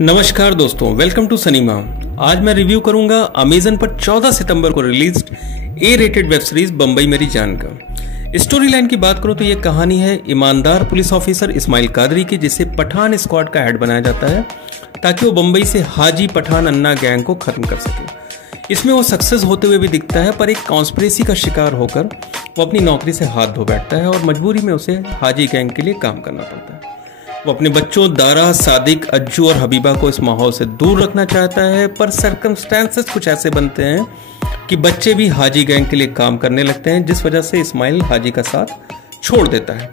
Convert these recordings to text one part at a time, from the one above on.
नमस्कार दोस्तों, welcome to सनीमा। आज मैं रिव्यू करूंगा अमेजन पर 14 सितंबर को released A rated web series Bombay Meri जान का। स्टोरी लाइन की बात करूं तो ये कहानी है ईमानदार पुलिस ऑफिसर इस्माइल कादरी की, जिसे पठान स्क्वाड का हेड बनाया जाता है ताकि वो बम्बई से हाजी पठान अन्ना गैंग को खत्म कर सके। इसमें वो सक्सेस होते हुए भी दिखता है, पर एक कॉन्स्पिरेसी का शिकार होकर वो अपनी नौकरी से हाथ धो बैठता है और मजबूरी में उसे हाजी गैंग के लिए काम करना पड़ता है। वो अपने बच्चों दारा, सादिक, अज्जू और हबीबा को इस माहौल से दूर रखना चाहता है, पर सर्कमस्टेंसेस कुछ ऐसे बनते हैं कि बच्चे भी हाजी गैंग के लिए काम करने लगते हैं, जिस वजह से इस्माइल हाजी का साथ छोड़ देता है।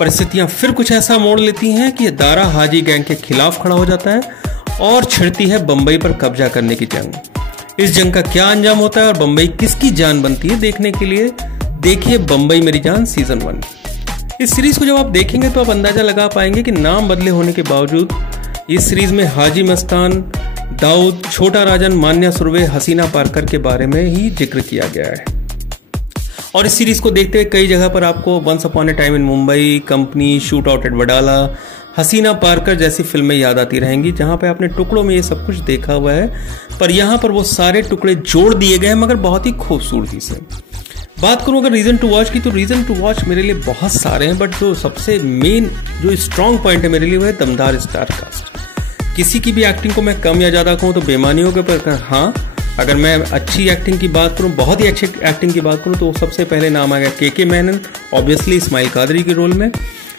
परिस्थितियां फिर कुछ ऐसा मोड़ लेती हैं कि दारा हाजी गैंग के खिलाफ खड़ा हो जाता है और छिड़ती है बम्बई पर कब्जा करने की जंग। इस जंग का क्या अंजाम होता है और बम्बई किसकी जान बनती है, देखने के लिए देखिए बम्बई मेरी जान सीजन 1। इस सीरीज को जब आप देखेंगे तो आप अंदाजा लगा पाएंगे कि नाम बदले होने के बावजूद इस सीरीज में हाजी मस्तान, दाऊद, छोटा राजन, मान्या सुर्वे, हसीना पारकर के बारे में ही जिक्र किया गया है। और इस सीरीज को देखते हुए कई जगह पर आपको once upon a time in Mumbai, company, shoot out at Wadala, Haseena Parkar जैसी फिल्में याद आती रहेंगी, जहां पे आपने टुकड़ों में ये सब कुछ देखा हुआ है, पर यहाँ पर वो सारे टुकड़े जोड़ दिए गए हैं, मगर बहुत ही खूबसूरती से। बात करूं अगर रीजन टू वॉच की, तो रीजन टू वॉच मेरे लिए बहुत सारे हैं, बट जो सबसे मेन जो स्ट्रॉन्ग पॉइंट है मेरे लिए वो है दमदार स्टार कास्ट। किसी की भी एक्टिंग को मैं कम या ज्यादा कहूं तो बेमानी होगा, पर हाँ, अगर मैं अच्छी एक्टिंग की बात करूं, बहुत ही अच्छी एक्टिंग की बात करूं, तो सबसे पहले नाम आ गया के मेनन, ऑब्वियसली इस्माइल कादरी के रोल में,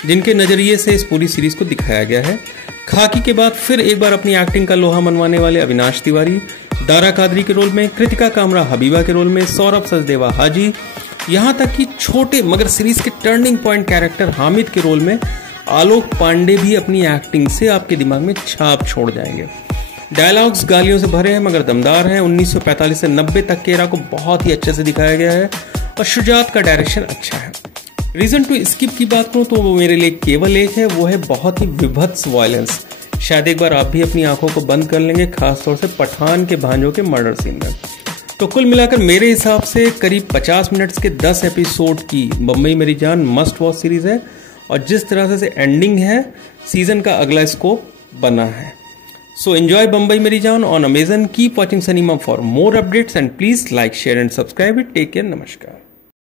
जिनके नजरिए से इस पूरी सीरीज को दिखाया गया है। खाकी के बाद फिर एक बार अपनी एक्टिंग का लोहा मनवाने वाले अविनाश तिवारी, दारा कादरी के रोल में, कृतिका कामरा हबीबा के रोल में, सौरभ सचदेवा हाजी, यहाँ तक कि छोटे मगर सीरीज के टर्निंग पॉइंट कैरेक्टर हामिद के रोल में आलोक पांडे भी अपनी एक्टिंग से आपके दिमाग में छाप छोड़ जाएंगे। डायलॉग्स गालियों से भरे हैं मगर दमदार हैं। 1945 से 90 तक के एरा को बहुत ही अच्छे से दिखाया गया है और शुजात का डायरेक्शन अच्छा है। रीजन टू स्किप की बात करूं तो वो मेरे लिए केवल एक है, वो है बहुत ही विभत्स वायलेंस। शायद एक बार आप भी अपनी आंखों को बंद कर लेंगे, खासतौर से पठान के भांजों के मर्डर सीन में। तो कुल मिलाकर मेरे हिसाब से करीब 50 मिनट्स के 10 एपिसोड की बम्बई मेरी जान मस्ट वॉच सीरीज है, और जिस तरह से एंडिंग है, सीजन का अगला स्कोप बना है। So enjoy Bambai Meri Jaan on Amazon. Keep watching cinema for more updates and please like, share and subscribe it. Take care, नमस्कार।